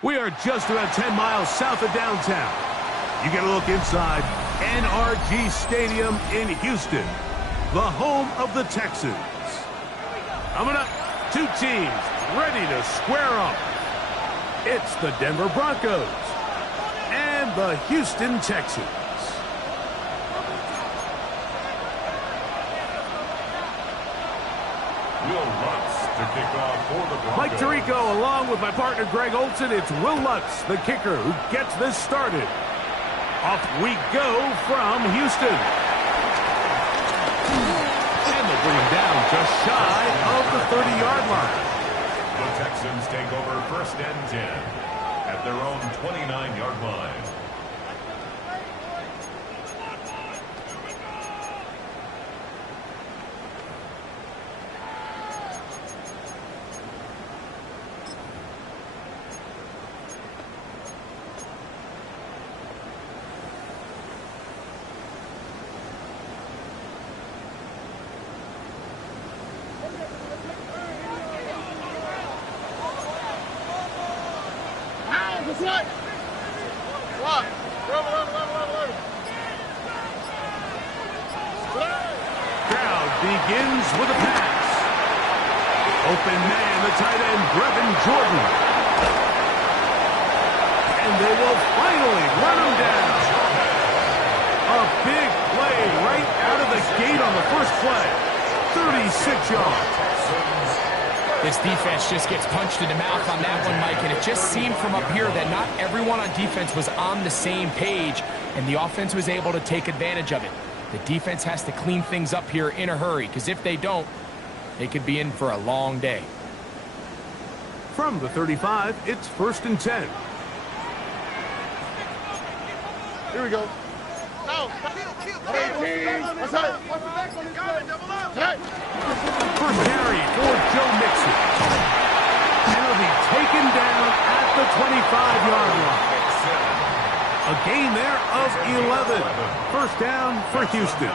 We are just about 10 miles south of downtown. You get a look inside NRG Stadium in Houston, the home of the Texans. Coming up, two teams ready to square up. It's the Denver Broncos and the Houston Texans. Mike Tirico along with my partner Greg Olson. It's Will Lutz, the kicker, who gets this started. Off we go from Houston. And they'll bring him down just shy of the 30-yard line. The Texans take over 1st and 10 at their own 29-yard line. Crowd begins with a pass. Open man, the tight end, Brevin Jordan. And they will finally run him down. A big play right out of the gate on the first play. 36 yards. This defense just gets punched in the mouth on that one, Mike, and it just seemed from up here that not everyone on defense was on the same page, and the offense was able to take advantage of it. The defense has to clean things up here in a hurry, because if they don't, they could be in for a long day. From the 35, it's 1st and 10. Here we go. First carry for Joe Mixon. And he'll be taken down at the 25-yard line. A gain there of 11. First down for Houston.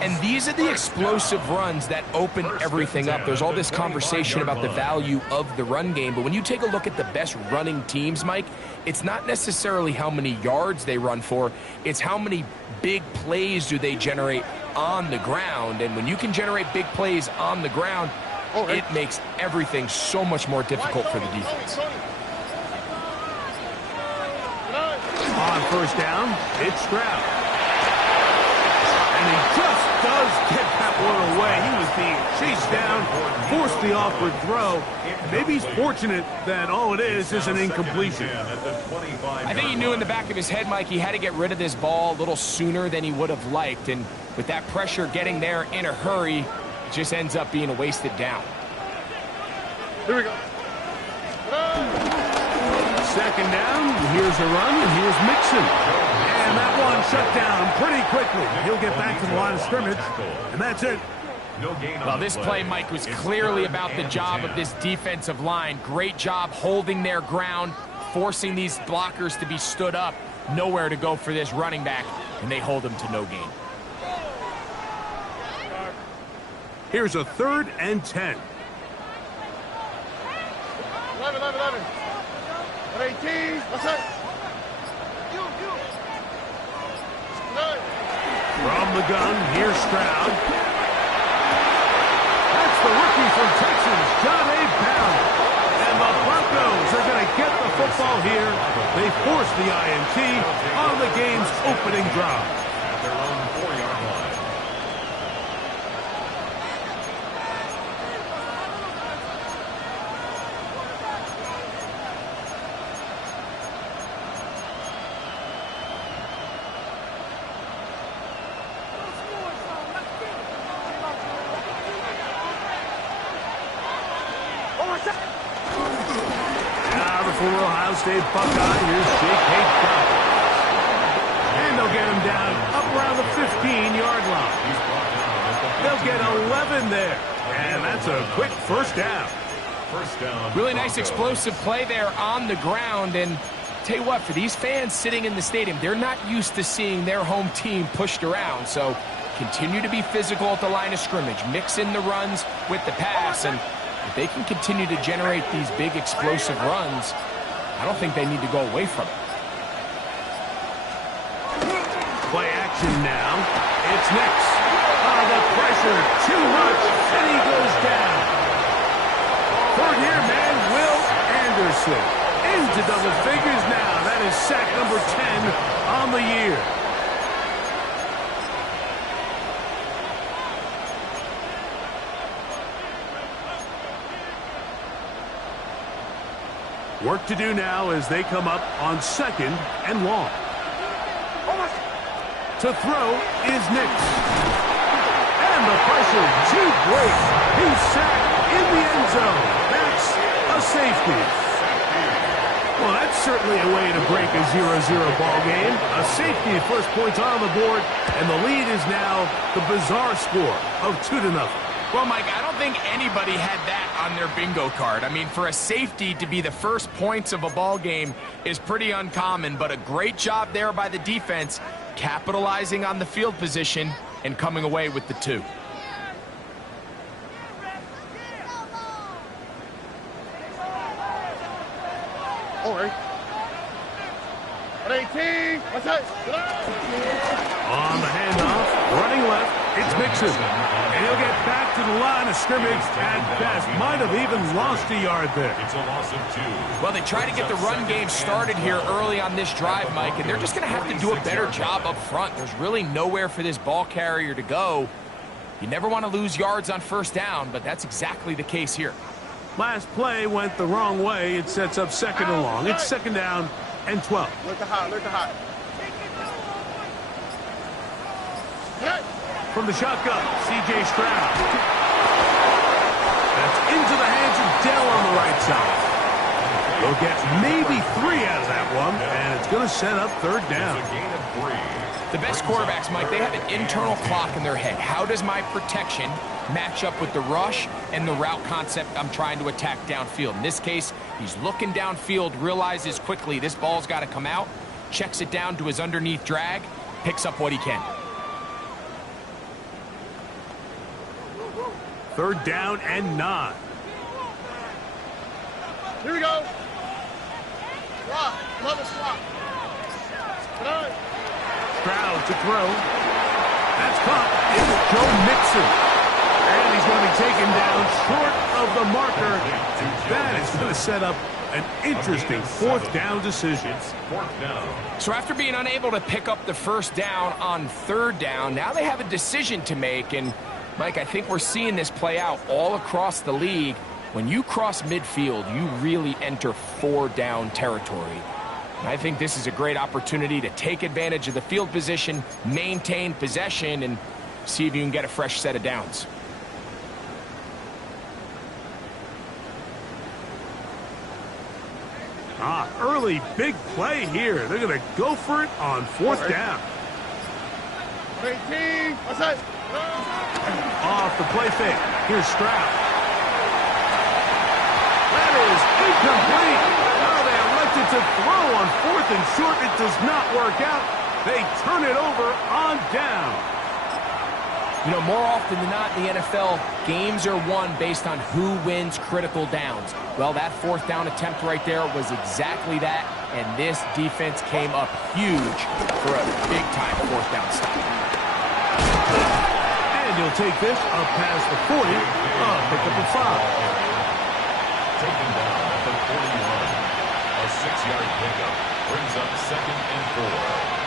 And these are the explosive runs that open everything up. There's all this conversation about the value of the run game, but when you take a look at the best running teams, Mike, it's not necessarily how many yards they run for, it's how many big plays do they generate on the ground. And when you can generate big plays on the ground, it makes everything so much more difficult for the defense. On first down, it's Stroud. And he just does get that one away. He was being chased down, forced the awkward throw. Maybe he's fortunate that all it is an incompletion. I think he knew in the back of his head, Mike, he had to get rid of this ball a little sooner than he would have liked. And with that pressure getting there in a hurry, it just ends up being a wasted down. Here we go. Second down, here's a run, and here's Mixon. And that one shut down pretty quickly. He'll get back to the line of scrimmage, and that's it. Well, this play, Mike, was clearly about the job of this defensive line. Great job holding their ground, forcing these blockers to be stood up. Nowhere to go for this running back, and they hold him to no gain. Here's a 3rd and 10. 11. 18. What's up? From the gun, here's Stroud. That's the rookie from Texas, John A. Brown. And the Broncos are going to get the football here. They force the INT on the game's opening drive. At their own 4-yard line. Ohio State Buckeye. Here's Jake Hayes. And they'll get him down up around the 15-yard line. They'll get 11 there. And that's a quick first down. Really nice explosive play there on the ground. And tell you what, for these fans sitting in the stadium, they're not used to seeing their home team pushed around. So continue to be physical at the line of scrimmage. Mix in the runs with the pass. And if they can continue to generate these big explosive runs, I don't think they need to go away from it. Play action now. It's Nix. Oh, the pressure too much, and he goes down. Third-year man Will Anderson into double figures now. That is sack number 10 on the year. Work to do now as they come up on 2nd and long. To throw is Nix. And the pressure too great. He's sacked in the end zone. That's a safety. Well, that's certainly a way to break a 0-0 ball game. A safety, first points on the board, and the lead is now the bizarre score of 2-0. Well, Mike, I don't think anybody had that on their bingo card. I mean, for a safety to be the first points of a ball game is pretty uncommon, but a great job there by the defense, capitalizing on the field position and coming away with the 2. All right. 18. What's that? On the handoff, running left, it's Mixon. And he'll get back to the line of scrimmage at best. Might have even lost a yard there. It's a loss of 2. Well, they try to get the run game started here early on this drive, Mike, and they're just going to have to do a better job up front. There's really nowhere for this ball carrier to go. You never want to lose yards on first down, but that's exactly the case here. Last play went the wrong way. It sets up 2nd and long. It's 2nd down and 12. Look at hot. Look at hot. From the shotgun, C.J. Stroud. That's into the hands of Dell on the right side. They'll get maybe 3 out of that one, and it's going to set up 3rd down. The best quarterbacks, Mike, they have an internal clock in their head. How does my protection match up with the rush and the route concept I'm trying to attack downfield? In this case, he's looking downfield, realizes quickly this ball's got to come out, checks it down to his underneath drag, picks up what he can. 3rd down and 9. Here we go. Slot. Love a slot. Tonight. Stroud to throw. That's caught. It's Joe Mixon. And he's going to be taken down short of the marker. And that is going to set up an interesting 4th down decision. So after being unable to pick up the first down on 3rd down, now they have a decision to make. And Mike, I think we're seeing this play out all across the league. When you cross midfield, you really enter 4-down territory. And I think this is a great opportunity to take advantage of the field position, maintain possession, and see if you can get a fresh set of downs. Early big play here. They're going to go for it on 4th down. 18. What's that? Off the play fake. Here's Stroud. That is incomplete. Oh, they elected to throw on 4th and short. It does not work out. They turn it over on down. You know, more often than not in the NFL, games are won based on who wins critical downs. Well, that 4th down attempt right there was exactly that, and this defense came up huge for a big-time 4th down stop. And you'll take this up past the 40. Pick up the 5. Taken down at the 41. A 6-yard pickup brings up 2nd and 4.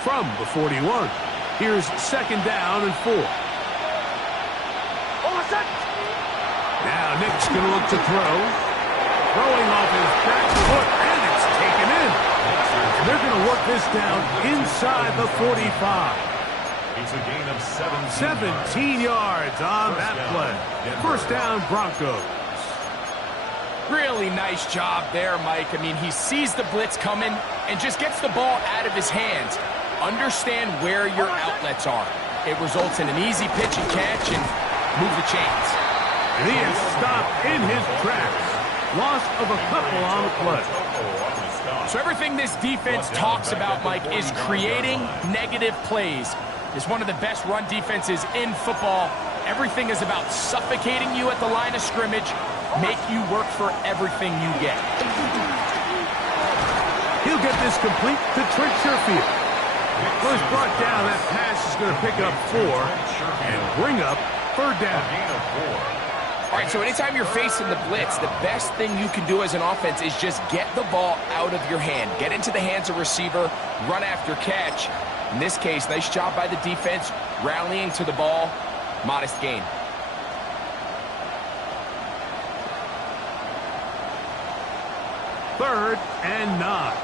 From the 41, here's 2nd down and 4. Now Nick's going to look to throw. Throwing off his back foot, and it's taken in. And they're going to work got this down inside the 45. It's a gain of 17 yards on that play. First down, Broncos. Really nice job there, Mike. I mean, he sees the blitz coming and just gets the ball out of his hands. Understand where your outlets are. It results in an easy pitch and catch and move the chains. And he is stopped in his tracks. Loss of a couple on the play. So everything this defense talks about, Mike, is creating negative plays. It's one of the best run defenses in football. Everything is about suffocating you at the line of scrimmage, make you work for everything you get. He'll get this complete to Trent Sherfield. First brought down, that pass is going to pick up 4 and bring up third down. All right, so anytime you're facing the blitz, the best thing you can do as an offense is just get the ball out of your hand. Get into the hands of receiver, run after catch. In this case, nice job by the defense, rallying to the ball. Modest gain. Third and 9.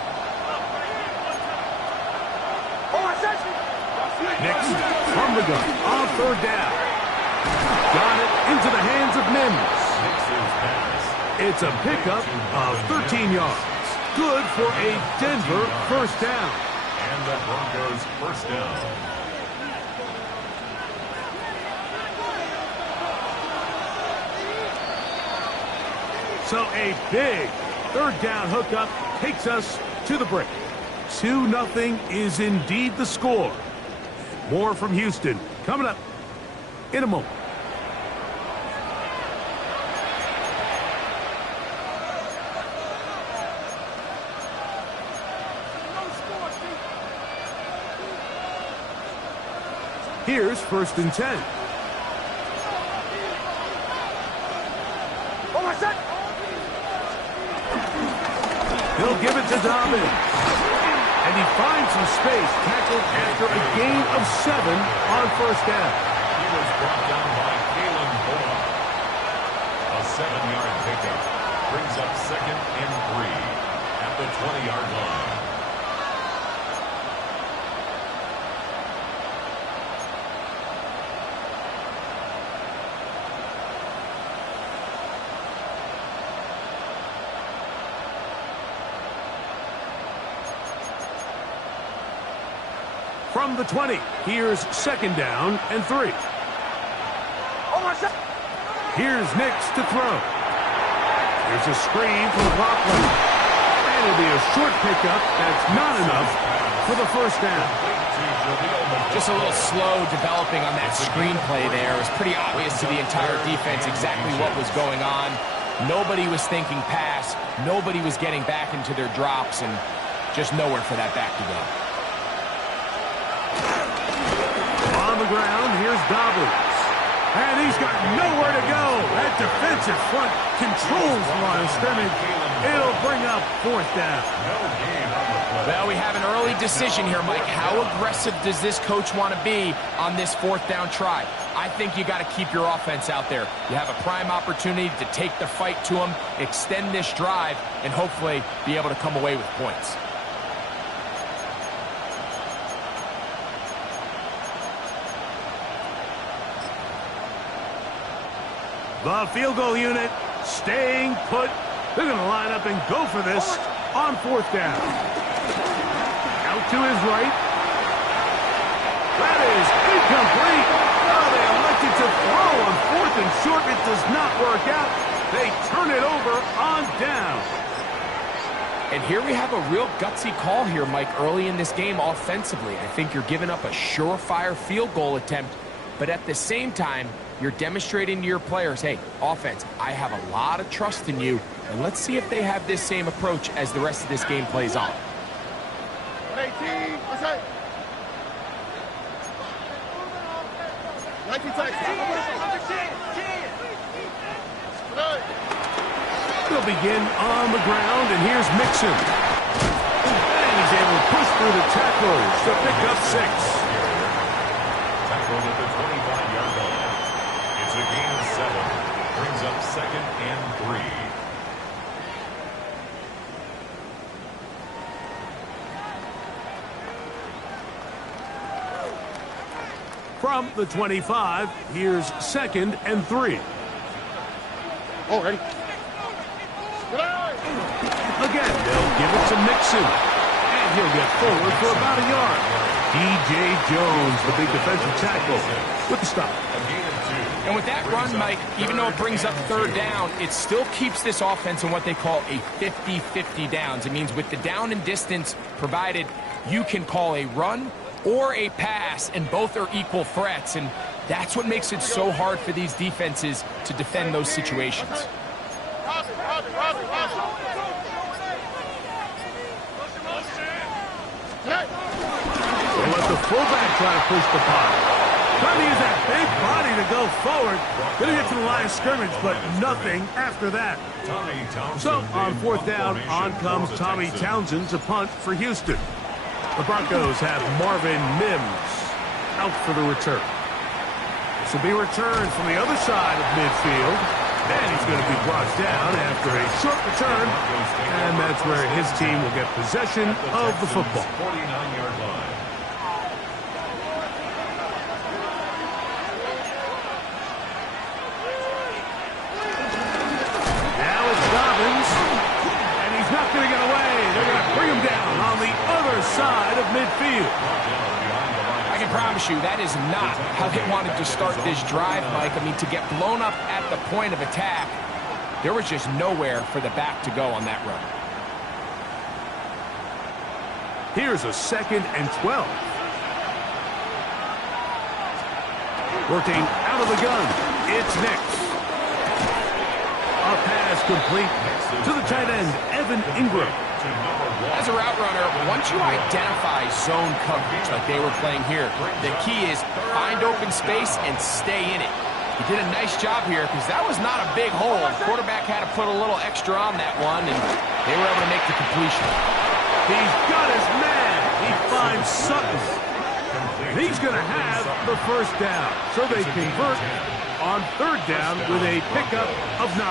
Next, from the gun, on third down. Got it into the hands of Mims. It's a pickup of 13 yards. Good for a Denver first down. And the Broncos first down. So a big third down hookup takes us to the break. 2-0 is indeed the score. More from Houston coming up in a moment. Here's first and 10. He'll give it to Dobbins. And he finds some space, tackled after a gain of 7 on first down. He was brought down by Kalen Bola. A 7-yard pickup brings up second and 3 at the 20-yard line. From the 20, here's second down and 3. Here's Nix to throw. Here's a screen from Rockland. And it'll be a short pickup. That's not enough for the first down. Just a little slow developing on that screenplay there. It was pretty obvious to the entire defense exactly what was going on. Nobody was thinking pass. Nobody was getting back into their drops, and just nowhere for that back to go. On the ground, here's Dobbins. And he's got nowhere to go. That defensive front controls the line of scrimmage. It'll bring up fourth down. Well, we have an early decision here, Mike. How aggressive does this coach want to be on this fourth down try? I think you got to keep your offense out there. You have a prime opportunity to take the fight to them, extend this drive, and hopefully be able to come away with points. The field goal unit staying put. They're going to line up and go for this on fourth down. Out to his right. That is incomplete. Oh, they elected to throw on fourth and short. It does not work out. They turn it over on down. And here we have a real gutsy call here, Mike, early in this game offensively. I think you're giving up a surefire field goal attempt, but at the same time, you're demonstrating to your players, hey, offense, I have a lot of trust in you, and let's see if they have this same approach as the rest of this game plays on. 18, what's that? 19 seconds. They'll begin on the ground, and here's Mixon. And he's able to push through the tacklers to pick up 6. Tackled at the 25-yard line. It's a gain of 7. Brings up second and 3. From the 25, here's 2nd and 3. Oh, ready? Again, they'll give it to Mixon. And he'll get forward for about a yard. D.J. Jones, the big defensive tackle, with the stop. And with that run, Mike, even though it brings up 3rd down, it still keeps this offense in what they call a 50-50 downs. It means with the down and distance provided, you can call a run or a pass, and both are equal threats. And that's what makes it so hard for these defenses to defend those situations. They let the fullback try to push the pot. Trying to use that big body to go forward. Going to get to the line of scrimmage, but nothing after that. So on 4th down, on comes Tommy Townsend to punt for Houston. The Broncos have Marvin Mims out for the return. This will be returned from the other side of midfield. And he's going to be brought down after a short return. And that's where his team will get possession of the football. 49-yard line. Now it's Dobbins. And he's not going to get away. They're going to bring him down on the other side of midfield. I can promise you that is not how they wanted to start this drive, Mike. I mean, to get blown up at the point of attack, there was just nowhere for the back to go on that run. Here's a 2nd and 12. Working out of the gun, it's Nix. A pass complete to the tight end, Evan Ingram. As a route runner, once you identify zone coverage like they were playing here, the key is find open space and stay in it. He did a nice job here because that was not a big hole. The quarterback had to put a little extra on that one, and they were able to make the completion. He's got his man. He finds Sutton. He's going to have the 1st down. So they convert on 3rd down with a pickup of 9.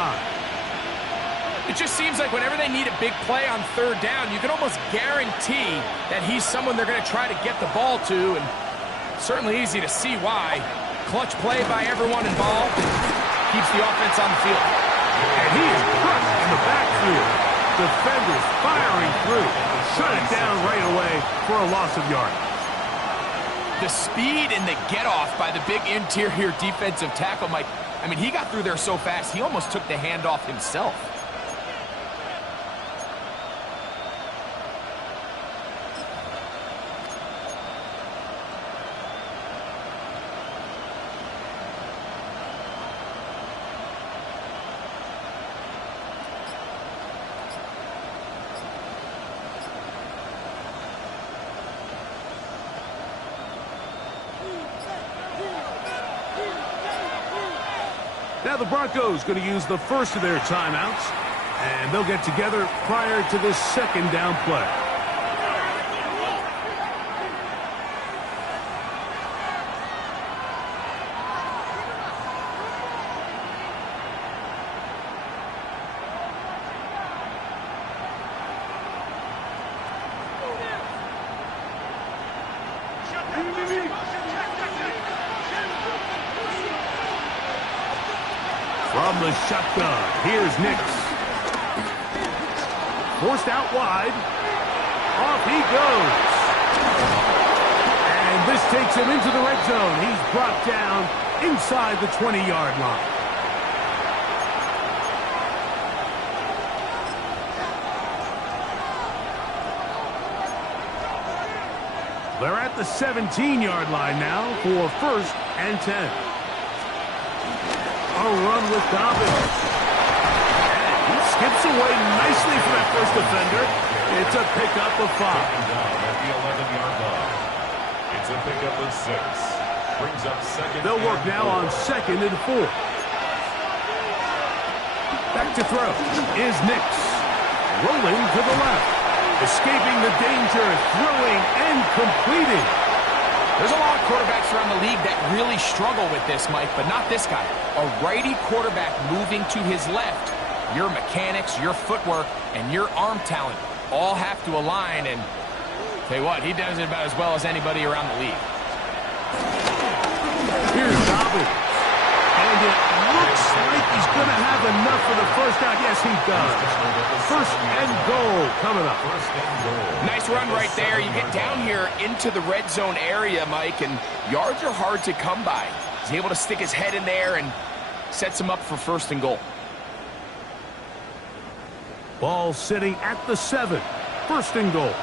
It just seems like whenever they need a big play on 3rd down, you can almost guarantee that he's someone they're going to try to get the ball to, and certainly easy to see why. Clutch play by everyone involved. Keeps the offense on the field. And he is crushed in the backfield. Defenders firing through. Shut it down right away for a loss of yard. The speed and the get-off by the big interior defensive tackle, Mike. I mean, he got through there so fast, he almost took the handoff himself. Now the Broncos going to use the first of their timeouts, and they'll get together prior to this 2nd down play. From the shotgun, here's Nix. Forced out wide. Off he goes. And this takes him into the red zone. He's brought down inside the 20-yard line. They're at the 17-yard line now for 1st and 10. A run with Dobbins. And he skips away nicely for that first defender. It's a pickup of 5. At the 11-yard line. It's a pickup of 6. Brings up 2nd. They'll work now on 2nd and 4. Back to throw is Nix. Rolling to the left. Escaping the danger, throwing and completing. There's a lot of quarterbacks around the league that really struggle with this, Mike, but not this guy. A righty quarterback moving to his left. Your mechanics, your footwork, and your arm talent all have to align, and tell you what, he does it about as well as anybody around the league. Here's Dobbins. And it looks like he's going to have enough for the first down. Yes, he does. First and goal coming up. First and goal. Nice run right there. You get down here into the red zone area, Mike, and yards are hard to come by. He's able to stick his head in there and sets him up for first and goal. Ball sitting at the 7. First and goal.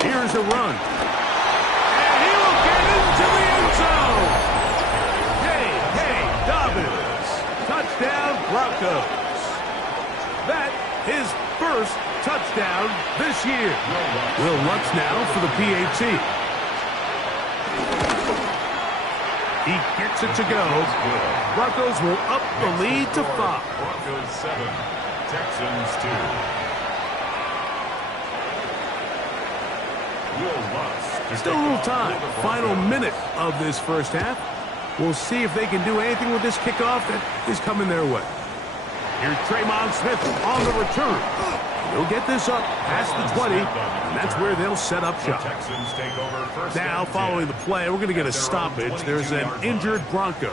Here's a run. And he will get into the end zone. Hey, Dobbins. Touchdown, Broncos. That his first touchdown this year. Will Lutz now for the PAT. He gets it to go. Broncos will up the lead to 5. Broncos 7, Texans 2. Still a little time. Final minute of this first half. We'll see if they can do anything with this kickoff that is coming their way. Here's Tremont Smith on the return. He'll get this up past the 20, and that's where they'll set up shop. Now, following the play, we're going to get a stoppage. There's an injured Bronco.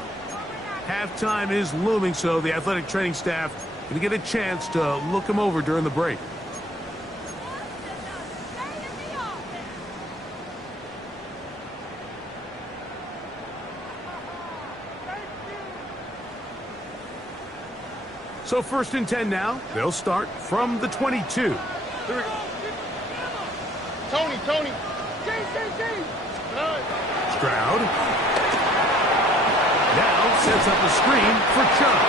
Halftime is looming, so the athletic training staff going to get a chance to look him over during the break. So first and 10 now. They'll start from the 22. Here we go. Tony. Stroud. Now sets up a screen for Chubb.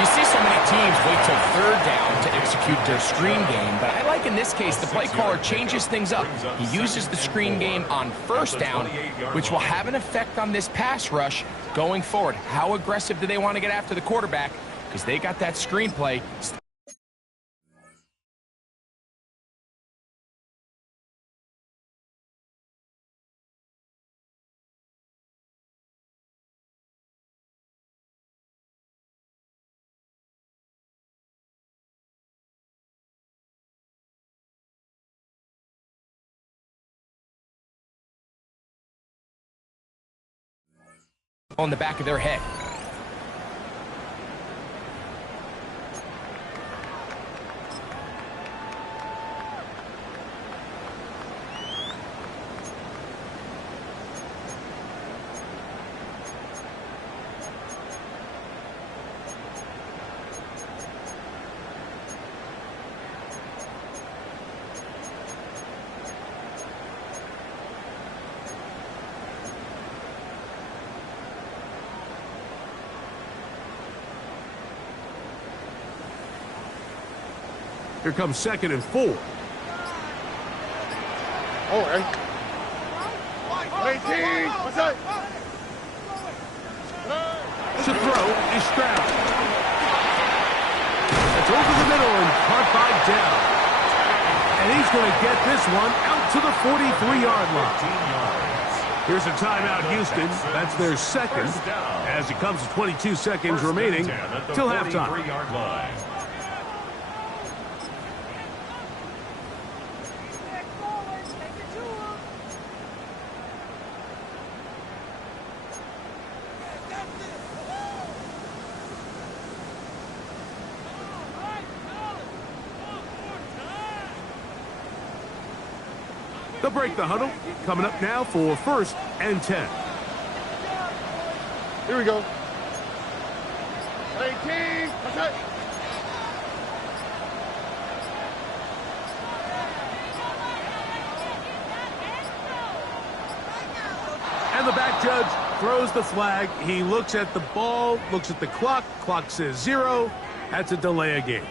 You see so many teams wait till third down to execute their screen game, but I like in this case the play caller changes things up. He uses the screen game on first down, which will have an effect on this pass rush going forward. How aggressive do they want to get after the quarterback? Because they got that screenplay. On the back of their head. Here comes second and 4. Oh, hey. 18. What's that? To throw is Stroud. It's over the middle and caught by Dell. And he's going to get this one out to the 43-yard line. Here's a timeout, Houston. That's their second, as it comes to 22 seconds remaining till halftime. They'll break the huddle. Coming up now for first and 10. Here we go. 18. What's that? And the back judge throws the flag. He looks at the ball, looks at the clock. Clock says 0. That's a delay of game.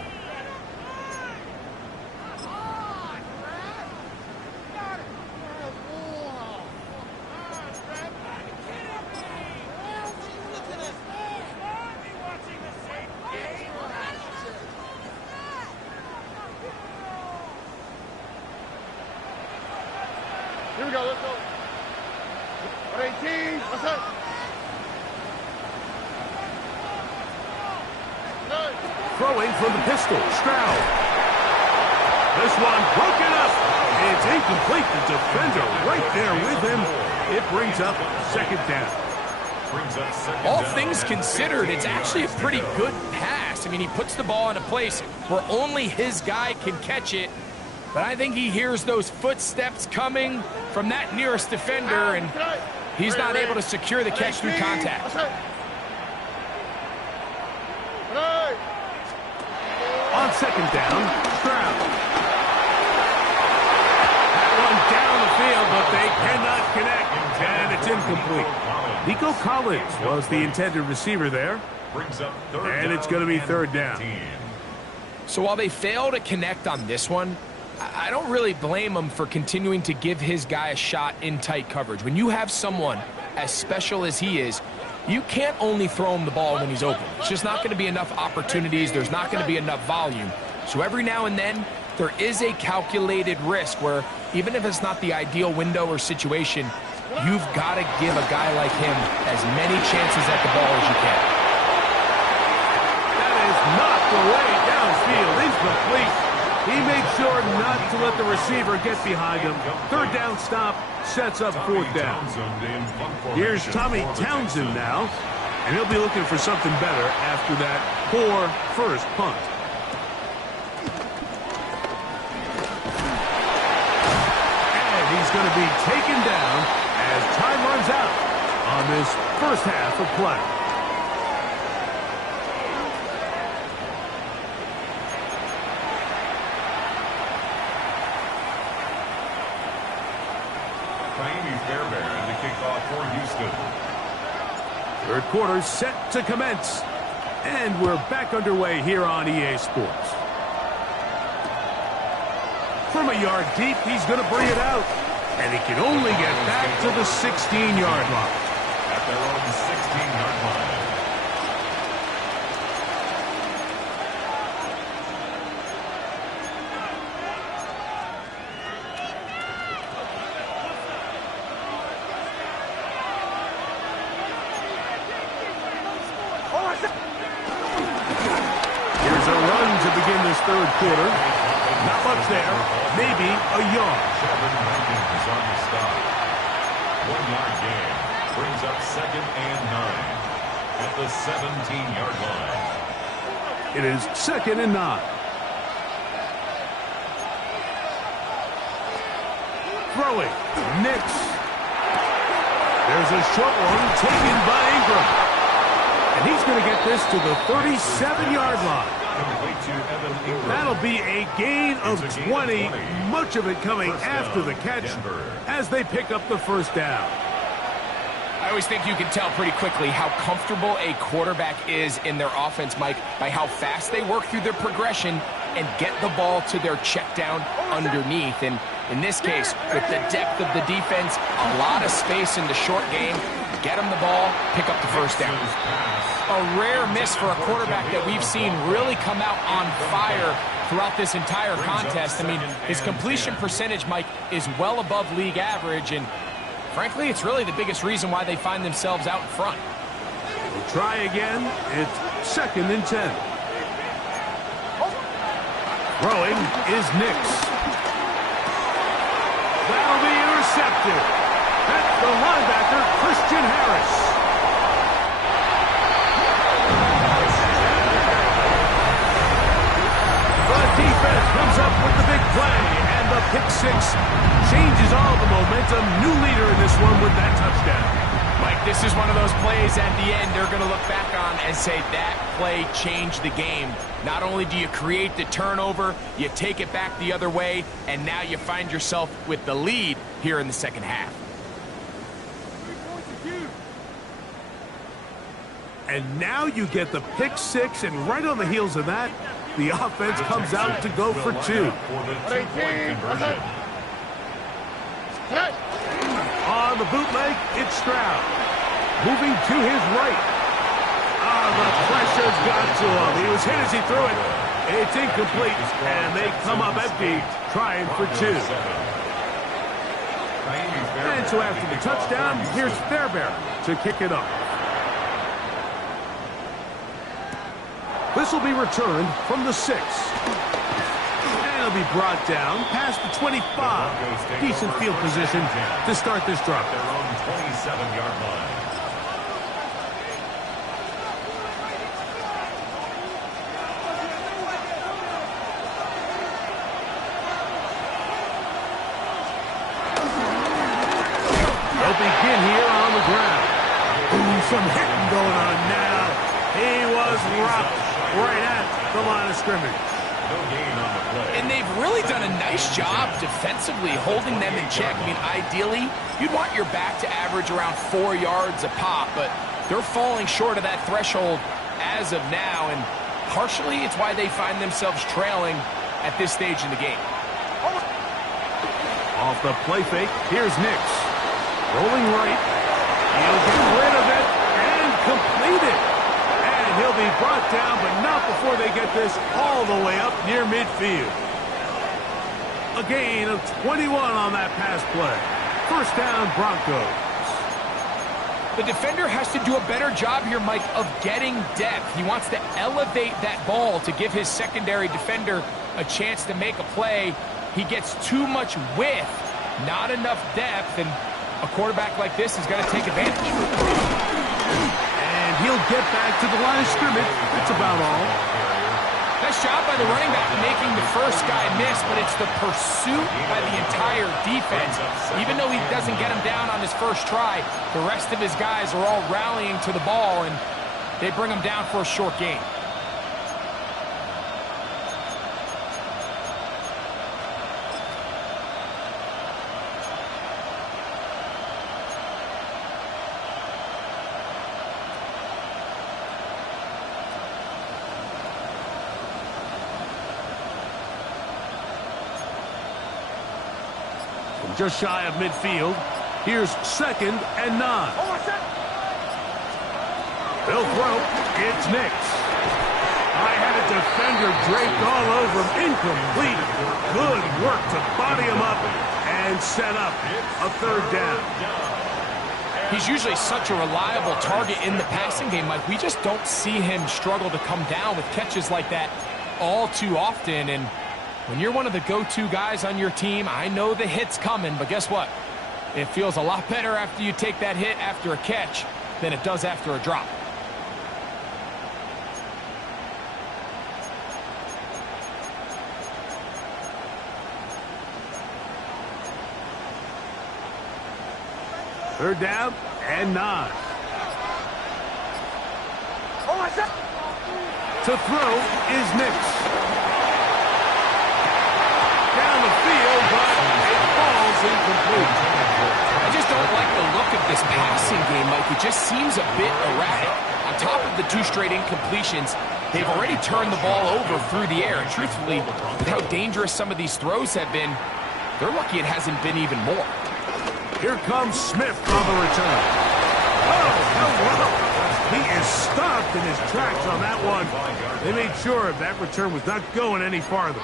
Here we go, let's go. 18, what's that? Throwing from the pistol, Stroud. This one broken up. It's incomplete. The defender right there with him. It brings up second down. All things considered, it's actually a pretty good pass. I mean, he puts the ball in a place where only his guy can catch it. But I think he hears those footsteps coming from that nearest defender, and he's not able to secure the catch through contact. On second down, Stroud. That one down the field, but they cannot connect, and it's incomplete. Nico Collins was the intended receiver there, and it's going to be third down. So while they fail to connect on this one, I don't really blame him for continuing to give his guy a shot in tight coverage. When you have someone as special as he is, you can't only throw him the ball when he's open. It's just not going to be enough opportunities. There's not going to be enough volume. So every now and then, there is a calculated risk where even if it's not the ideal window or situation, you've got to give a guy like him as many chances at the ball as you can. That is knocked away downfield. Incomplete. He made sure not to let the receiver get behind him. Third down stop sets up fourth down. Here's Tommy Townsend now, and he'll be looking for something better after that poor first punt. And he's going to be taken down as time runs out on this first half of play. Third quarter set to commence. And we're back underway here on EA Sports. From a yard deep, he's going to bring it out. And he can only get back to the 16-yard line. At their own 16-yard line. Here's a run to begin this third quarter. Not much there. Maybe a yard. Is on the stop. 1 yard gain. Brings up second and 9 at the 17-yard line. It is second and 9. Throwing. Nix. There's a short one taken by Ingram. And he's going to get this to the 37-yard line. That'll be a gain of 20, much of it coming after the catch as they pick up the first down. I always think you can tell pretty quickly how comfortable a quarterback is in their offense, Mike, by how fast they work through their progression and get the ball to their check down underneath. And in this case, with the depth of the defense, a lot of space in the short game, get them the ball, pick up the first down. A rare miss for a quarterback that we've seen really come out on fire throughout this entire contest. I mean, his completion percentage, Mike, is well above league average, and frankly, it's really the biggest reason why they find themselves out in front. We'll try again. It's second and 10. Throwing is Nix. That'll be intercepted. That's the linebacker, Christian Harris. The defense comes up with the big play, and the pick six changes all the momentum. New leader in this one with that touchdown. Mike, this is one of those plays at the end they're going to look back on and say that play changed the game. Not only do you create the turnover, you take it back the other way, and now you find yourself with the lead here in the second half. And now you get the pick six, and right on the heels of that, the offense comes out to go for two. On the bootleg, it's Stroud. Moving to his right. The pressure's got to him. He was hit as he threw it. It's incomplete, and they come up empty, trying for two. And so after the touchdown, here's Fairbairn to kick it off. This will be returned from the 6. And He'll be brought down past the 25. Decent field position to start this drive. Their own 27-yard line. They'll begin here on the ground. Ooh, some hitting going on now. He was rocked right at the line of scrimmage. No gain on the play. And they've really done a nice job defensively holding them in check. I mean, ideally, you'd want your back to average around 4 yards a pop, but they're falling short of that threshold as of now, and partially it's why they find themselves trailing at this stage in the game. Off the play fake, here's Nix. Rolling right. He'll get rid of it and complete it. And he'll be brought down, but not before they get this all the way up near midfield. A gain of 21 on that pass play. First down, Broncos. The defender has to do a better job here, Mike, of getting depth. He wants to elevate that ball to give his secondary defender a chance to make a play. He gets too much width, not enough depth, and a quarterback like this is going to take advantage. And he'll get back to the line of scrimmage. That's about all. Nice job by the running back making the first guy miss, but it's the pursuit by the entire defense. Even though he doesn't get him down on his first try, the rest of his guys are all rallying to the ball, and they bring him down for a short gain. Just shy of midfield. Here's 2nd and 9. They'll throw. It's Nix. I had a defender draped all over him. Incomplete. Good work to body him up and set up a 3rd down. He's usually such a reliable target in the passing game, Mike. We just don't see him struggle to come down with catches like that all too often. And when you're one of the go-to guys on your team, I know the hit's coming, but guess what? It feels a lot better after you take that hit after a catch than it does after a drop. Third down and 9. To throw is Nix. Down the field, but it falls incomplete. I just don't like the look of this passing game, Mike. It just seems a bit erratic. On top of the 2 straight incompletions, they've already turned the ball over through the air. And truthfully, with how dangerous some of these throws have been, they're lucky it hasn't been even more. Here comes Smith on the return. Oh, hello. He is stopped in his tracks on that one. They made sure that return was not going any farther.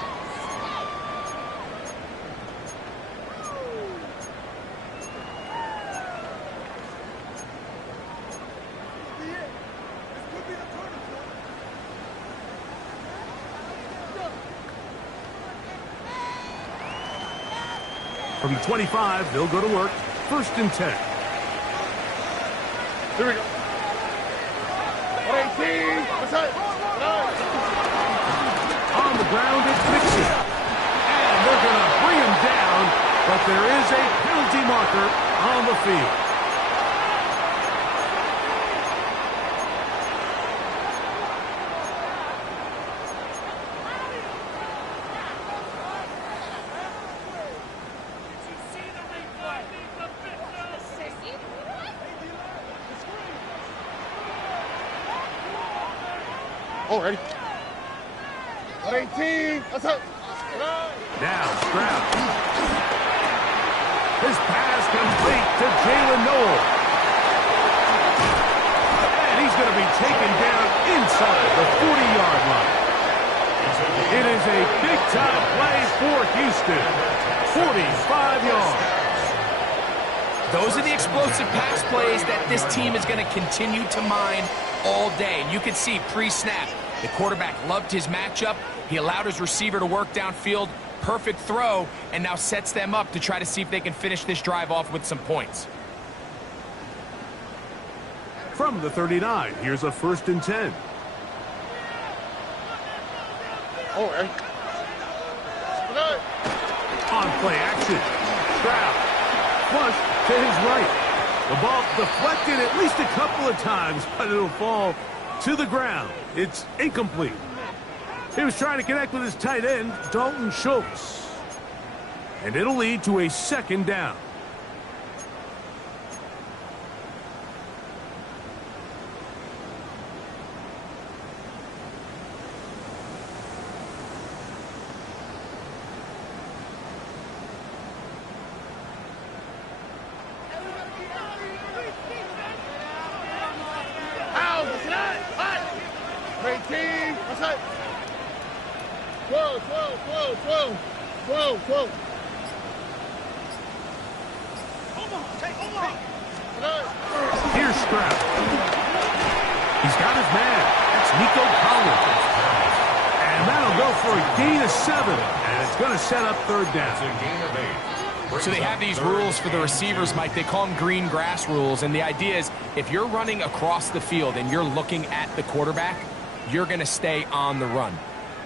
From the 25, they'll go to work. 1st and 10. Here we go. 18. On the ground, it's Mixon. And they're going to bring him down, but there is a penalty marker on the field. Oh, ready? 18. Let's go. Now, Stroud. His pass complete to Jalen Noel. And he's going to be taken down inside the 40-yard line. It is a big-time play for Houston. 45 yards. Those are the explosive pass plays that this team is going to continue to mine all day. And you can see pre-snap, the quarterback loved his matchup. He allowed his receiver to work downfield, perfect throw and now sets them up to try to see if they can finish this drive off with some points. From the 39, here's a 1st and 10. Oh, hey. On play action. Stroud. Flush to his right. The ball deflected at least a couple of times, but it'll fall to the ground. It's incomplete. He was trying to connect with his tight end, Dalton Schultz. And it'll lead to a 2nd down. Here's Stroud. He's got his man. That's Nico Collins. And that'll go for a gain of 7. And it's going to set up 3rd down. It's a gain of 8. So they have these rules for the receivers, Mike. They call them green grass rules. And the idea is if you're running across the field and you're looking at the quarterback, you're going to stay on the run.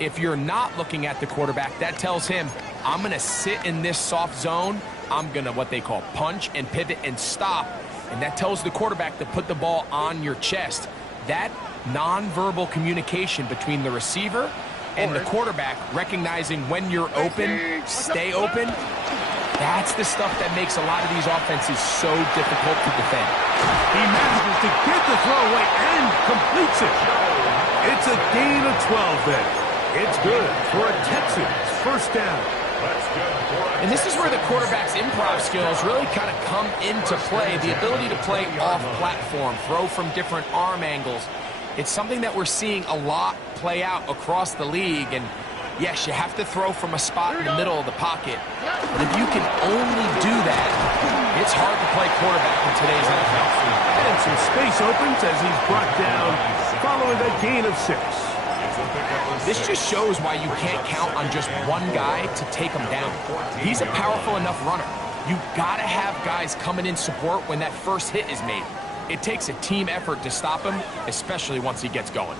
If you're not looking at the quarterback, that tells him, I'm going to sit in this soft zone. I'm going to what they call punch and pivot and stop. And that tells the quarterback to put the ball on your chest. That nonverbal communication between the receiver and the quarterback, recognizing when you're open, stay open, that's the stuff that makes a lot of these offenses so difficult to defend. He manages to get the throw away and completes it. It's a gain of 12 there. It's good for a Texans 1st down. And this is where the quarterback's improv skills really kind of come into play. The ability to play off platform, throw from different arm angles. It's something that we're seeing a lot play out across the league. And yes, you have to throw from a spot in the middle of the pocket. But if you can only do that, it's hard to play quarterback in today's NFL. And some space opens as he's brought down following a gain of 6. This just shows why you can't count on just one guy to take him down. He's a powerful enough runner. You've got to have guys coming in support when that first hit is made. It takes a team effort to stop him, especially once he gets going.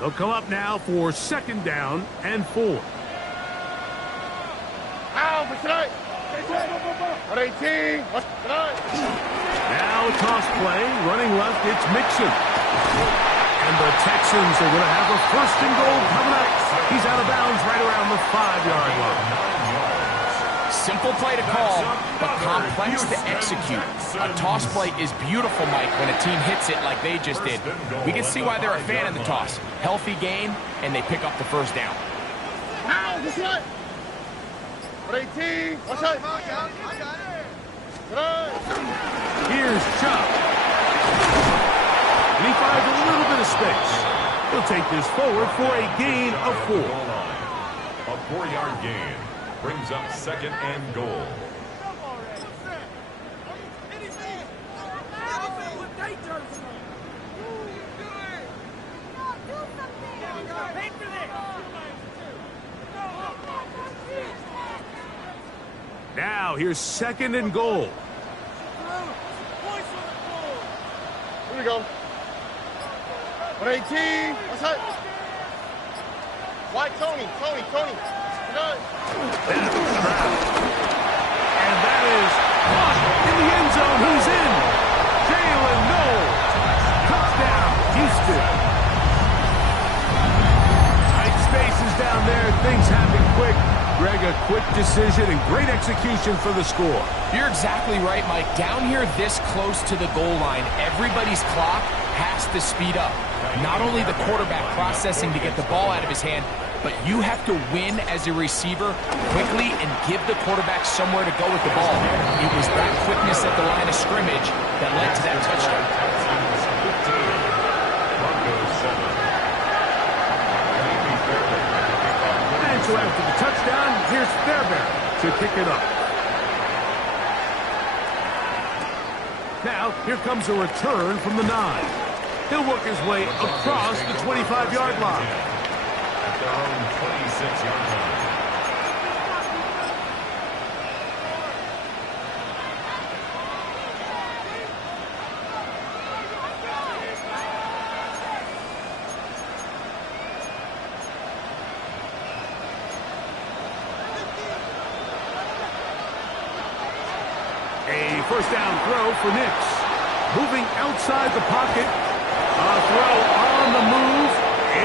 They'll come up now for 2nd down and 4. Now toss play, running left, it's Mixon. And the Texans are going to have a 1st and goal coming up. He's out of bounds right around the 5-yard line. Simple play to call, but complex to execute. A toss play is beautiful, Mike, when a team hits it like they just did. We can see why they're a fan of the toss. Healthy gain, and they pick up the 1st down. Here's Chubb. And he finds a little bit of space. He'll take this forward for a gain of 4. A 4-yard gain brings up 2nd and goal. Now here's 2nd and goal. Here we go. 118. What's that? White Tony. And that is caught in the end zone. He's in. Jalen Knowles. Touchdown, Houston. Tight spaces down there. Things happen quick. Greg, a quick decision and great execution for the score. You're exactly right, Mike. Down here this close to the goal line, everybody's clock has to speed up. Not only the quarterback processing to get the ball out of his hand, but you have to win as a receiver quickly and give the quarterback somewhere to go with the ball. It was that quickness at the line of scrimmage that led to that touchdown. And so after the touchdown, here's Fairbairn to kick it up. Now, here comes a return from the 9. He'll work his way across the 25-yard line. At their own 26-yard line. first down throw for Nix. Moving outside the pocket. A throw on the move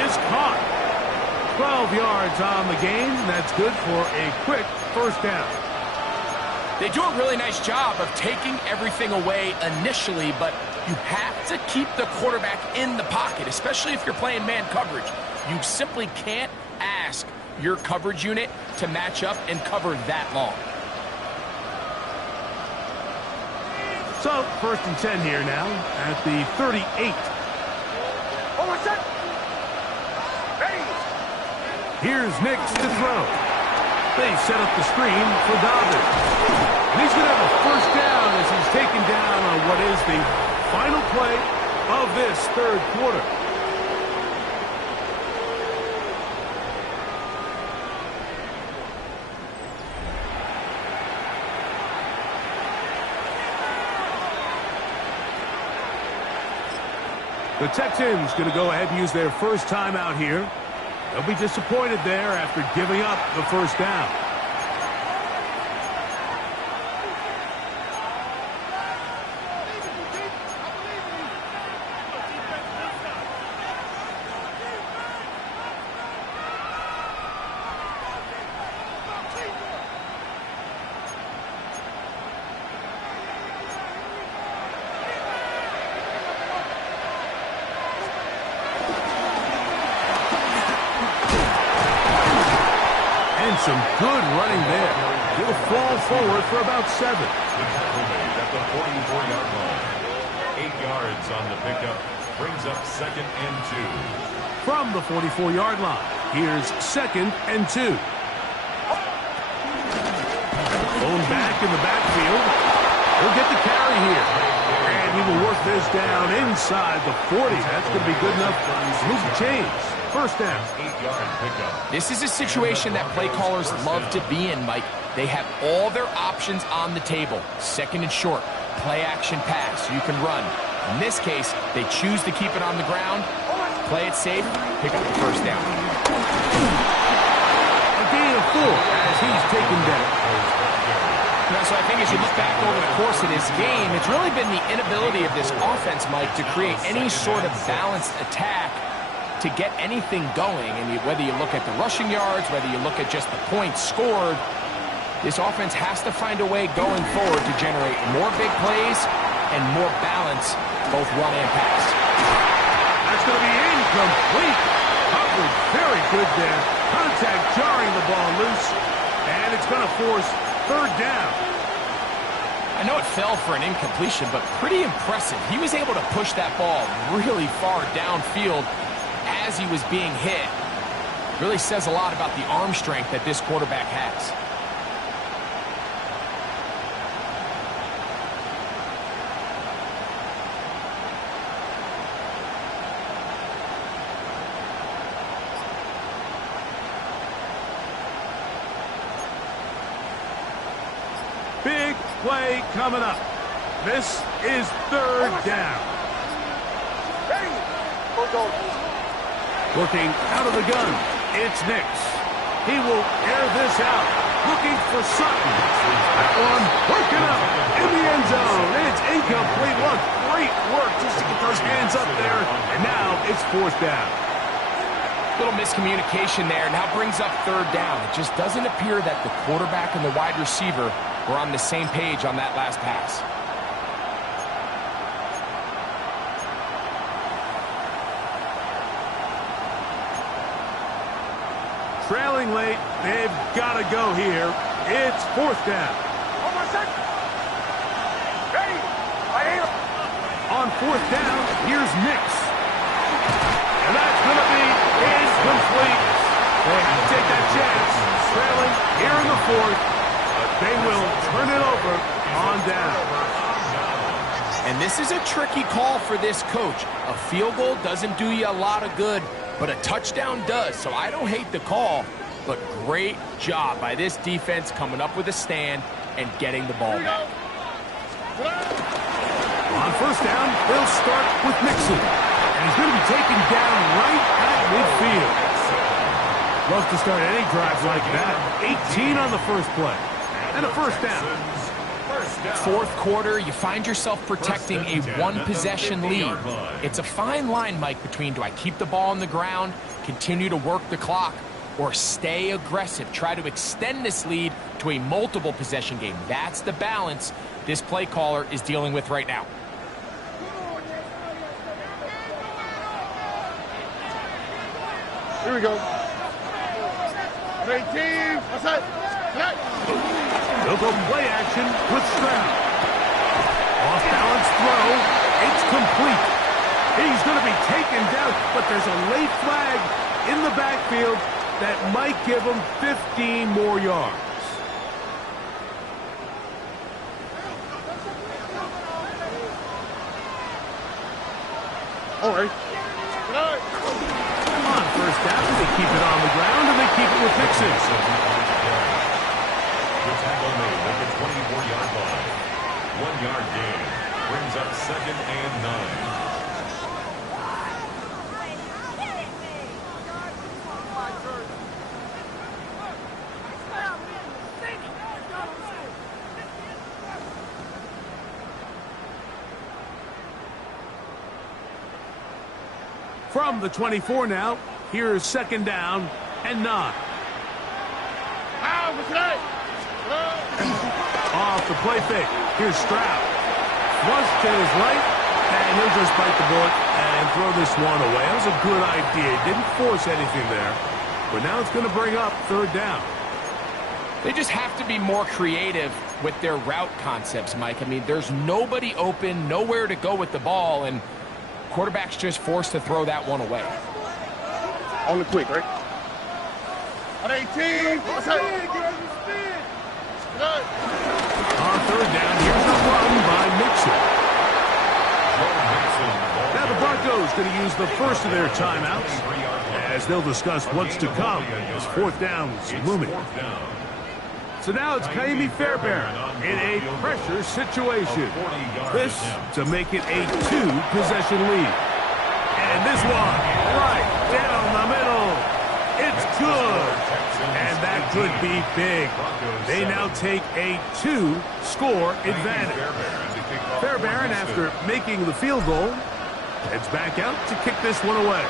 is caught. 12 yards on the game. That's good for a quick first down. They do a really nice job of taking everything away initially, but you have to keep the quarterback in the pocket, especially if you're playing man coverage. You simply can't ask your coverage unit to match up and cover that long. So, 1st and 10 here now at the 38. Here's Nix to throw. They set up the screen for Dobbins. And he's going to have a first down as he's taken down on what is the final play of this third quarter. The Texans going to go ahead and use their first timeout here. They'll be disappointed there after giving up the first down. Some good running there. He'll fall forward for about 7. The tackle made at the 44-yard line. 8 yards on the pickup. Brings up 2nd and 2. From the 44-yard line, here's 2nd and 2. Bone back in the backfield. He'll get the carry here. And he will work this down inside the 40. That's going to be good enough to move the chains. First down. 8-yard pickup. This is a situation that play callers love to be in, Mike. They have all their options on the table. 2nd and short, play action pass. You can run. In this case, they choose to keep it on the ground, play it safe, pick up the first down. A gain of 4 as he's taken down. So I think as you look back over the course of this game, it's really been the inability of this offense, Mike, to create any sort of balanced attack to get anything going. And whether you look at the rushing yards, whether you look at just the points scored, this offense has to find a way going forward to generate more big plays and more balance, both run and pass. That's going to be incomplete. Coverage very good there. Contact jarring the ball loose. And it's going to force 3rd down. I know it fell for an incompletion, but pretty impressive. He was able to push that ball really far downfield as he was being hit. Really says a lot about the arm strength that this quarterback has. Big play coming up. This is 3rd down. Working out of the gun, it's Nix. He will air this out, looking for Sutton. That one working up in the end zone. It's incomplete. What great work just to get those hands up there. And now it's 4th down. Little miscommunication there, now brings up 3rd down. It just doesn't appear that the quarterback and the wide receiver were on the same page on that last pass. Trailing late, they've got to go here. It's 4th down. On 4th down, here's Nix. And that's going to be incomplete. They have to take that chance. Trailing here in the 4th, but they will turn it over on down. And this is a tricky call for this coach. A field goal doesn't do you a lot of good, but a touchdown does. So I don't hate the call, but great job by this defense coming up with a stand and getting the ball back. On 1st down, they'll start with Mixon. And he's going to be taken down right at midfield. Love to start any drive like that. 18 on the first play. And a 1st down. Fourth quarter, you find yourself protecting a one-possession lead. It's a fine line, Mike, between do I keep the ball on the ground, continue to work the clock, or stay aggressive, try to extend this lead to a multiple possession game. That's the balance this play caller is dealing with right now. Here we go. 18. Outside. They'll go play action with Stroud. Off-balance throw. It's complete. He's going to be taken down, but there's a late flag in the backfield that might give him 15 more yards. All right. On first down, they keep it on the ground, and they keep it with Mixon. The tackle made at the 24-yard line. 1-yard gain brings up 2nd and 9. From the 24 now, here's 2nd down and 9. Off the play fake. Here's Stroud. Flush to his right, and he'll just bite the bullet and throw this one away. That was a good idea. He didn't force anything there, but now it's going to bring up 3rd down. They just have to be more creative with their route concepts, Mike. I mean, there's nobody open, nowhere to go with the ball, and quarterback's just forced to throw that one away. On the quick, right? On 18. On 3rd down, here's a run by Mixon. Now the Broncos going to use the first of their timeouts, as they'll discuss what's to come as 4th down is looming. So now it's Kaimi Fairbairn in a pressure situation. This to make it a 2-possession lead. And this one right down the middle. It's good. And that could be big. They now take a 2-score advantage. Fairbairn, after making the field goal, heads back out to kick this one away.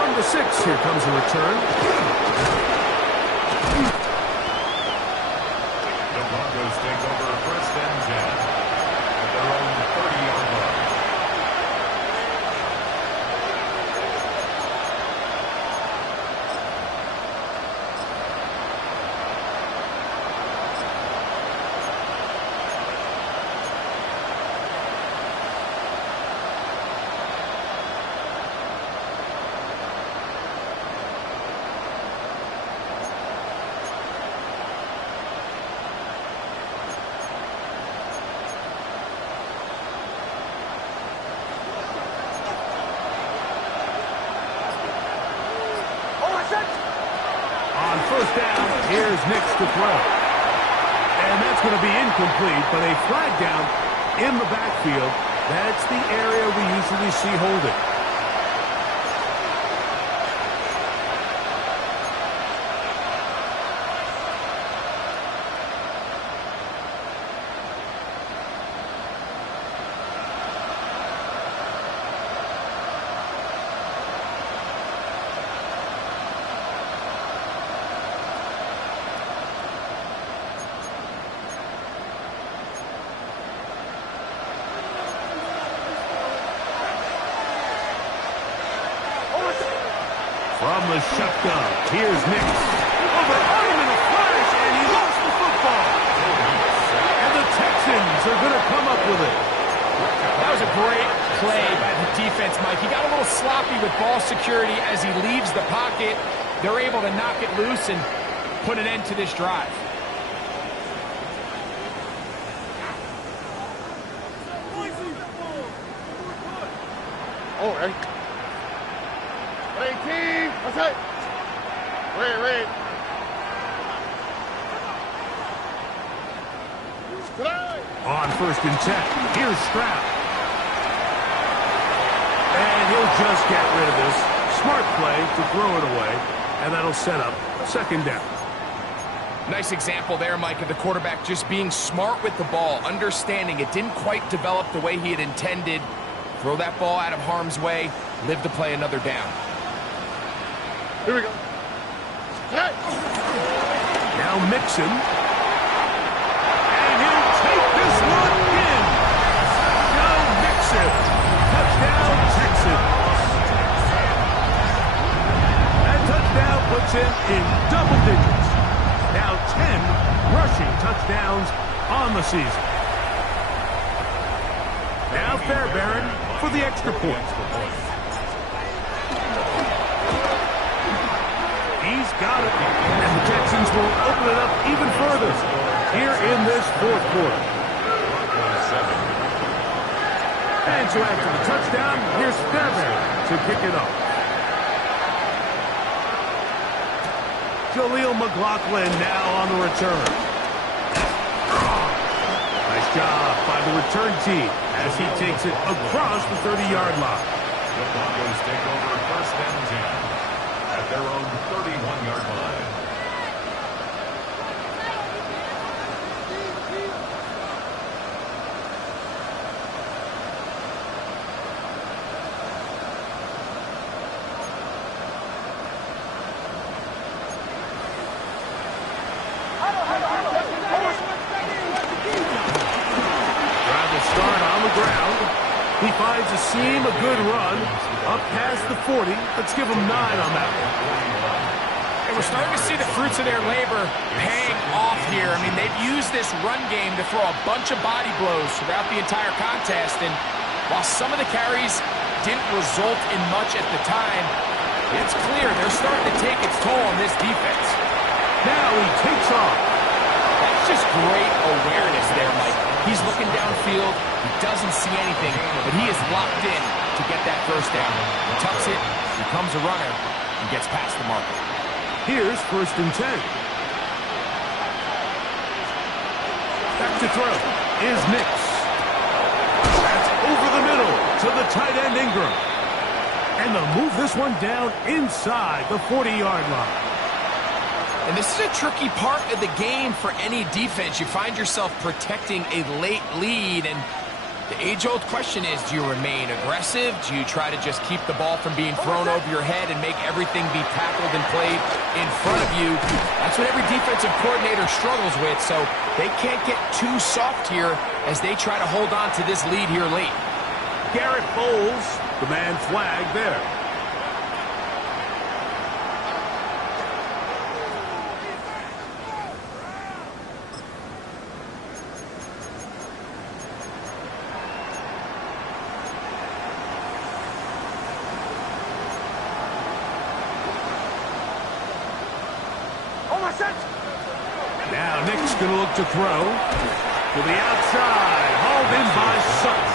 From the 6, here comes a return. The Broncos take over 1st and 10 at their own 30-yard line. On 1st down, here's Nix to throw. And that's going to be incomplete, but a flag down in the backfield. That's the area we usually see holding. From the shotgun, here's Nix. Overrun him in a flash, and he lost the football. And the Texans are going to come up with it. That was a great play by the defense, Mike. He got a little sloppy with ball security as he leaves the pocket. They're able to knock it loose and put an end to this drive. All right. 18. Outside. Red. On 1st and 10, here's Stroud. And he'll just get rid of this. Smart play to throw it away, and that'll set up 2nd down. Nice example there, Mike, of the quarterback just being smart with the ball, understanding it didn't quite develop the way he had intended. Throw that ball out of harm's way, live to play another down. Here we go. Hey. Now Mixon. And he'll take this one in. Now Mixon. Touchdown, Texans. That touchdown puts him in double digits. Now 10 rushing touchdowns on the season. Now Fairbairn for the extra point. He's got it. And the Texans will open it up even further here in this fourth quarter. And so after the touchdown, here's Fairbairn to kick it off. Jaleel McLaughlin now on the return. Nice job by the return team as he takes it across the 30-yard line. The Broncos take over first and 10 at their own 31-yard line. He finds a seam, a good run, up past the 40. Let's give him 9 on that one. And we're starting to see the fruits of their labor paying off here. I mean, they've used this run game to throw a bunch of body blows throughout the entire contest. And while some of the carries didn't result in much at the time, it's clear they're starting to take its toll on this defense. Now he takes off. That's just great awareness there, Mike. He's looking downfield. He doesn't see anything, but he is locked in to get that first down. He tucks it, becomes a runner, and gets past the marker. Here's first and 10. Back to throw is Nix. That's over the middle to the tight end Ingram. And they'll move this one down inside the 40-yard line. And this is a tricky part of the game for any defense. You find yourself protecting a late lead, and the age-old question is, do you remain aggressive? Do you try to just keep the ball from being thrown over your head and make everything be tackled and played in front of you? That's what every defensive coordinator struggles with, so they can't get too soft here as they try to hold on to this lead here late. Garrett Bowles, the man flagged there. Now Nick's going to look to throw to the outside, hauled in by Sutton.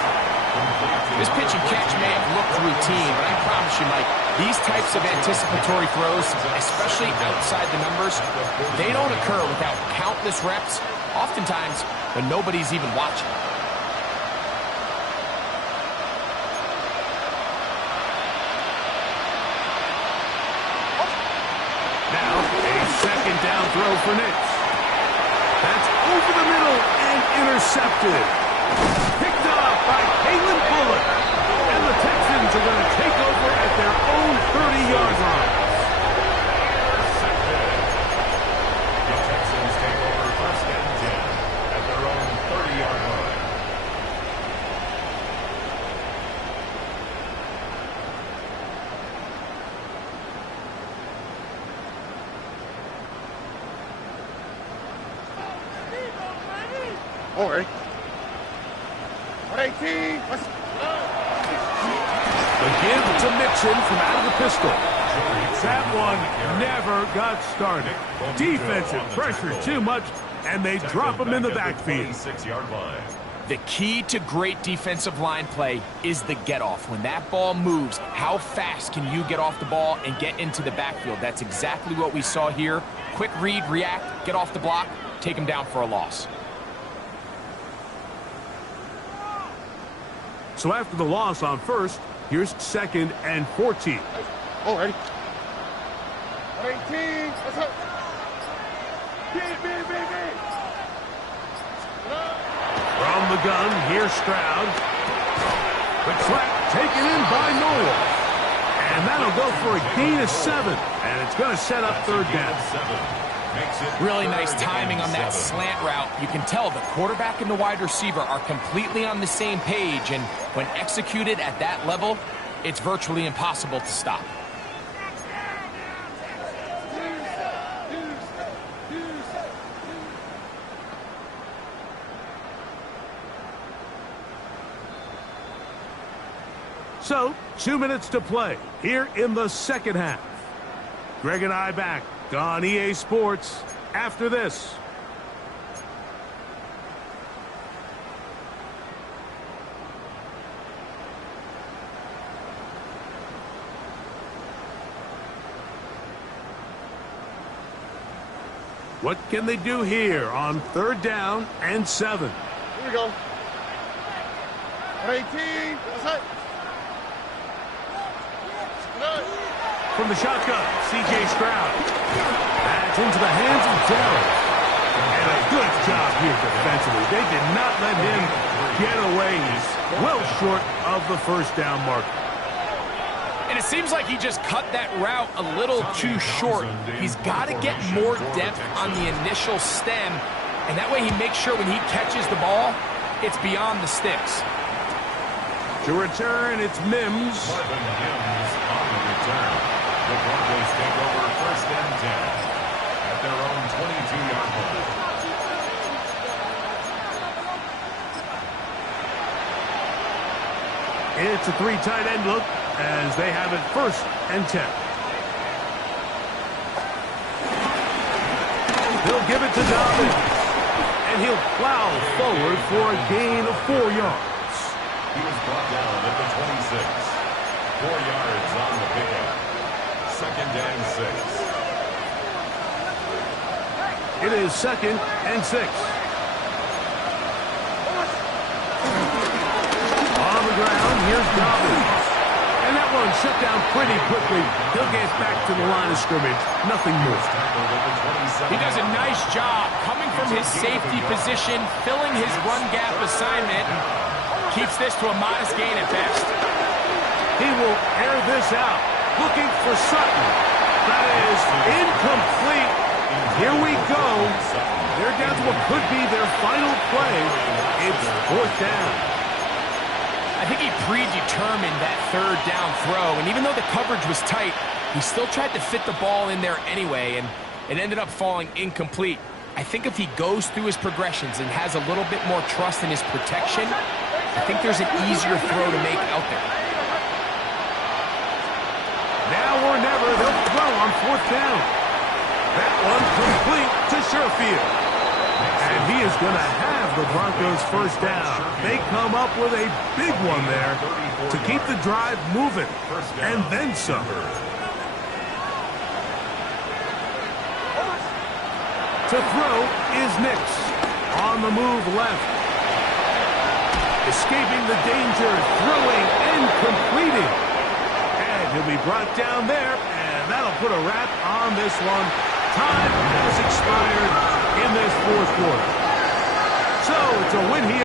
This pitch and catch may have looked routine, but I promise you, Mike, these types of anticipatory throws, especially outside the numbers, they don't occur without countless reps, oftentimes when nobody's even watching. Now a second down throw for Nix. That's over the middle and intercepted. Picked up by Kalen Bullock. And the Texans are going to take over at their own 30-yard line. The Texans take over first and 10 at their own 30-yard line. All right. 118. The give to Mixon from out of the pistol. That one never got started. Defensive pressure too much, and they drop him in the backfield. 6-yard line. The key to great defensive line play is the get-off. When that ball moves, how fast can you get off the ball and get into the backfield? That's exactly what we saw here. Quick read, react, get off the block, take him down for a loss. So after the loss on first, here's second and 14. All right. 118. From the gun, here's Stroud. The trap taken in by Noel. And that'll go for a gain of 7. And it's going to set up third down. Really nice timing on that slant route. You can tell the quarterback and the wide receiver are completely on the same page, and when executed at that level, it's virtually impossible to stop. So, 2 minutes to play here in the second half. Greg and I back on EA Sports after this. What can they do here on third down and 7? Here we go. 18. That's it. From the shotgun, C.J. Stroud. That's into the hands of Dallas. And a good job here defensively. They did not let him get away. He's well short of the first down marker. And it seems like he just cut that route a little too short. He's got to get more depth on the initial stem, and that way he makes sure when he catches the ball, it's beyond the sticks. To return, it's Mims. Marvin Mims on the return. The Broncos take over first and 10 at their own 22-yard line. It's a 3 tight end look as they have it first and 10. They'll give it to Dobbins, and he'll plow forward for a gain of 4 yards. He was brought down at the 26. 4 yards on the pickup. Second and 6. It is second and 6. On the ground, here's Dobbins. And that one shut down pretty quickly. He'll get back to the line of scrimmage. Nothing more. He does a nice job coming from his safety position, filling his run gap assignment. Keeps this to a modest gain at best. He will air this out, looking for Sutton. That is incomplete. Here we go. They're down to what could be their final play. It's fourth down. I think he predetermined that third down throw, and even though the coverage was tight, he still tried to fit the ball in there anyway, and it ended up falling incomplete. I think if he goes through his progressions and has a little bit more trust in his protection, I think there's an easier throw to make out there. Now or never, they'll throw on fourth down. That one complete to Sherfield. And he is going to have the Broncos first down. They come up with a big one there to keep the drive moving, and then some. To throw is Nix. On the move left. Escaping the danger, throwing and completing. And he'll be brought down there, and that'll put a wrap on this one. Time has expired in this fourth quarter. So it's a win here.